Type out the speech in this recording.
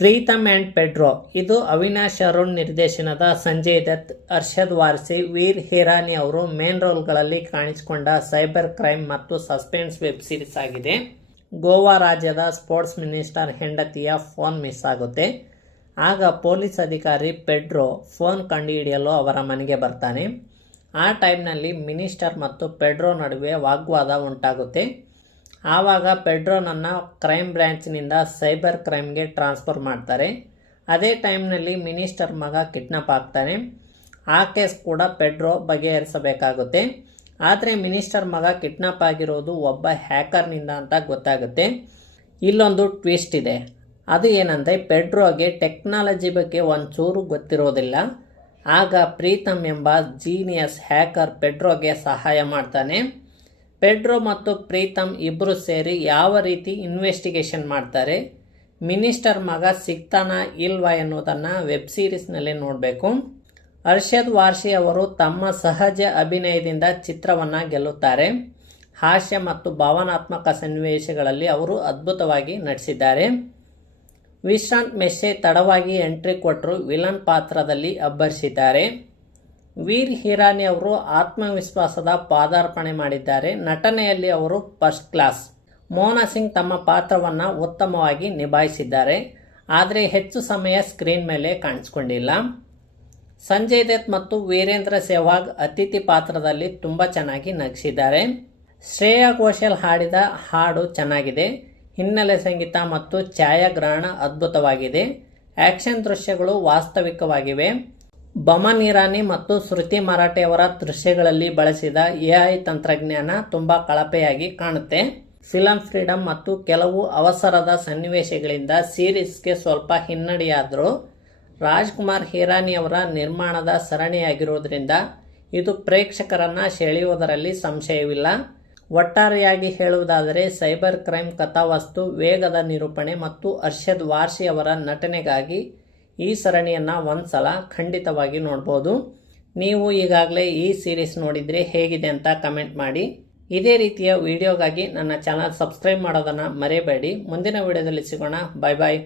Preetham and Pedro ಇದು ಅವಿನಾಶ್ ಅರುಣ್ ನಿರ್ದೇಶನದ ಸಂಜಯ್ ದತ್, ಅರ್ಷದ್ ವಾರ್ಸಿ, ವೀರ್ ಹಿರಾನಿ ಅವರು ಮೇನ್ ರೋಲ್ಗಳಲ್ಲಿ ಕಾಣಿಸಿಕೊಂಡ ಸೈಬರ್ ಕ್ರೈಮ್ ಮತ್ತು ಸಸ್ಪೆನ್ಸ್ ವೆಬ್ ಸೀರೀಸ್ ಆಗಿದೆ. ಗೋವಾ ರಾಜ್ಯದ ಸ್ಪೋರ್ಟ್ಸ್ ಮಿನಿಸ್ಟರ್ ಹೆಂಡತಿಯ ಫೋನ್ ಮಿಸ್ ಆಗುತ್ತೆ. ಆಗ ಪೊಲೀಸ್ ಅಧಿಕಾರಿ ಪೆಡ್ರೋ ಫೋನ್ ಕಂಡುಹಿಡಿಯಲು ಅವರ ಮನೆಗೆ ಬರ್ತಾನೆ. ಆ ಟೈಮ್ನಲ್ಲಿ ಮಿನಿಸ್ಟರ್ ಮತ್ತು ಪೆಡ್ರೋ ನಡುವೆ ವಾಗ್ವಾದ ಉಂಟಾಗುತ್ತೆ. ಆವಾಗ ಪೆಡ್ರೋನನ್ನು ಕ್ರೈಮ್ ಬ್ರ್ಯಾಂಚ್ನಿಂದ ಸೈಬರ್ ಕ್ರೈಮ್ಗೆ ಟ್ರಾನ್ಸ್ಫರ್ ಮಾಡ್ತಾರೆ. ಅದೇ ಟೈಮ್ನಲ್ಲಿ ಮಿನಿಸ್ಟರ್ ಮಗ ಕಿಡ್ನಾಪ್ ಆಗ್ತಾನೆ. ಆ ಕೇಸ್ ಕೂಡ ಪೆಡ್ರೋ ಬಗೆಹರಿಸಬೇಕಾಗುತ್ತೆ. ಆದರೆ ಮಿನಿಸ್ಟರ್ ಮಗ ಕಿಡ್ನಾಪ್ ಆಗಿರೋದು ಒಬ್ಬ ಹ್ಯಾಕರ್ನಿಂದ ಅಂತ ಗೊತ್ತಾಗುತ್ತೆ. ಇಲ್ಲೊಂದು ಟ್ವಿಸ್ಟ್ ಇದೆ. ಅದು ಏನಂದರೆ ಪೆಡ್ರೋಗೆ ಟೆಕ್ನಾಲಜಿ ಬಗ್ಗೆ ಒಂಚೂರು ಗೊತ್ತಿರೋದಿಲ್ಲ. ಆಗ ಪ್ರೀತಮ್ ಎಂಬ ಜೀನಿಯಸ್ ಹ್ಯಾಕರ್ ಪೆಡ್ರೋಗೆ ಸಹಾಯ ಮಾಡ್ತಾನೆ. ಪೆಡ್ರೋ ಮತ್ತು ಪ್ರೀತಮ್ ಇಬ್ಬರು ಸೇರಿ ಯಾವ ರೀತಿ ಇನ್ವೆಸ್ಟಿಗೇಷನ್ ಮಾಡ್ತಾರೆ, ಮಿನಿಸ್ಟರ್ ಮಗ ಸಿಗ್ತಾನಾ ಇಲ್ವಾ ಎನ್ನುವುದನ್ನು ವೆಬ್ ಸೀರೀಸ್ನಲ್ಲಿ ನೋಡಬೇಕು. ಅರ್ಷದ್ ವಾರ್ಸಿ ಅವರು ತಮ್ಮ ಸಹಜ ಅಭಿನಯದಿಂದ ಚಿತ್ರವನ್ನು ಗೆಲ್ಲುತ್ತಾರೆ. ಹಾಸ್ಯ ಮತ್ತು ಭಾವನಾತ್ಮಕ ಸನ್ನಿವೇಶಗಳಲ್ಲಿ ಅವರು ಅದ್ಭುತವಾಗಿ ನಟಿಸಿದ್ದಾರೆ. ವಿಶ್ರಾಂತ್ ಮೆಸ್ಸೆ ತಡವಾಗಿ ಎಂಟ್ರಿ ಕೊಟ್ಟರು ವಿಲನ್ ಪಾತ್ರದಲ್ಲಿ ಅಬ್ಬರಿಸಿದ್ದಾರೆ. ವೀರ್ ಹಿರಾನಿ ಅವರು ಆತ್ಮವಿಶ್ವಾಸದ ಪಾದಾರ್ಪಣೆ ಮಾಡಿದ್ದಾರೆ. ನಟನೆಯಲ್ಲಿ ಅವರು ಫಸ್ಟ್ ಕ್ಲಾಸ್. ಮೋನಾ ಸಿಂಗ್ ತಮ್ಮ ಪಾತ್ರವನ್ನು ಉತ್ತಮವಾಗಿ ನಿಭಾಯಿಸಿದ್ದಾರೆ. ಆದರೆ ಹೆಚ್ಚು ಸಮಯ ಸ್ಕ್ರೀನ್ ಮೇಲೆ ಕಾಣಿಸಿಕೊಂಡಿಲ್ಲ. ಸಂಜಯ್ ದತ್ ಮತ್ತು ವೀರೇಂದ್ರ ಸೆಹ್ವಾಗ್ ಅತಿಥಿ ಪಾತ್ರದಲ್ಲಿ ತುಂಬ ಚೆನ್ನಾಗಿ ನಗಿಸಿದ್ದಾರೆ. ಶ್ರೇಯಾ ಘೋಷಾಲ್ ಹಾಡಿದ ಹಾಡು ಚೆನ್ನಾಗಿದೆ. ಹಿನ್ನೆಲೆ ಸಂಗೀತ ಮತ್ತು ಛಾಯಾಗ್ರಹಣ ಅದ್ಭುತವಾಗಿದೆ. ಆಕ್ಷನ್ ದೃಶ್ಯಗಳು ವಾಸ್ತವಿಕವಾಗಿವೆ. ಬಮನ್ ಇರಾನಿ ಮತ್ತು ಶ್ರುತಿ ಮರಾಠೆ ಅವರ ದೃಶ್ಯಗಳಲ್ಲಿ ಬಳಸಿದ AI ತಂತ್ರಜ್ಞಾನ ತುಂಬ ಕಳಪೆಯಾಗಿ ಕಾಣುತ್ತೆ. ಫಿಲಂ ಫ್ರೀಡಮ್ ಮತ್ತು ಕೆಲವು ಅವಸರದ ಸನ್ನಿವೇಶಗಳಿಂದ ಸೀರೀಸ್ಗೆ ಸ್ವಲ್ಪ ಹಿನ್ನಡೆಯಾದರೂ ರಾಜ್ಕುಮಾರ್ ಹಿರಾನಿ ಅವರ ನಿರ್ಮಾಣದ ಸರಣಿಯಾಗಿರುವುದರಿಂದ ಇದು ಪ್ರೇಕ್ಷಕರನ್ನು ಸೆಳೆಯುವುದರಲ್ಲಿ ಸಂಶಯವಿಲ್ಲ. ಒಟ್ಟಾರೆಯಾಗಿ ಹೇಳುವುದಾದರೆ ಸೈಬರ್ ಕ್ರೈಮ್ ಕಥಾವಸ್ತು, ವೇಗದ ನಿರೂಪಣೆ ಮತ್ತು ಅರ್ಷದ್ ವಾರ್ಸಿ ಅವರ ನಟನೆಗಾಗಿ ಈ ಸರಣಿಯನ್ನು ಒಂದ್ಸಲ ಖಂಡಿತವಾಗಿ ನೋಡ್ಬೋದು. ನೀವು ಈಗಾಗಲೇ ಈ ಸೀರೀಸ್ ನೋಡಿದರೆ ಹೇಗಿದೆ ಅಂತ ಕಮೆಂಟ್ ಮಾಡಿ. ಇದೇ ರೀತಿಯ ವಿಡಿಯೋಗಾಗಿ ನನ್ನ ಚಾನಲ್ ಸಬ್ಸ್ಕ್ರೈಬ್ ಮಾಡೋದನ್ನು ಮರೆಯಬೇಡಿ. ಮುಂದಿನ ವಿಡಿಯೋದಲ್ಲಿ ಸಿಗೋಣ. ಬಾಯ್ ಬಾಯ್.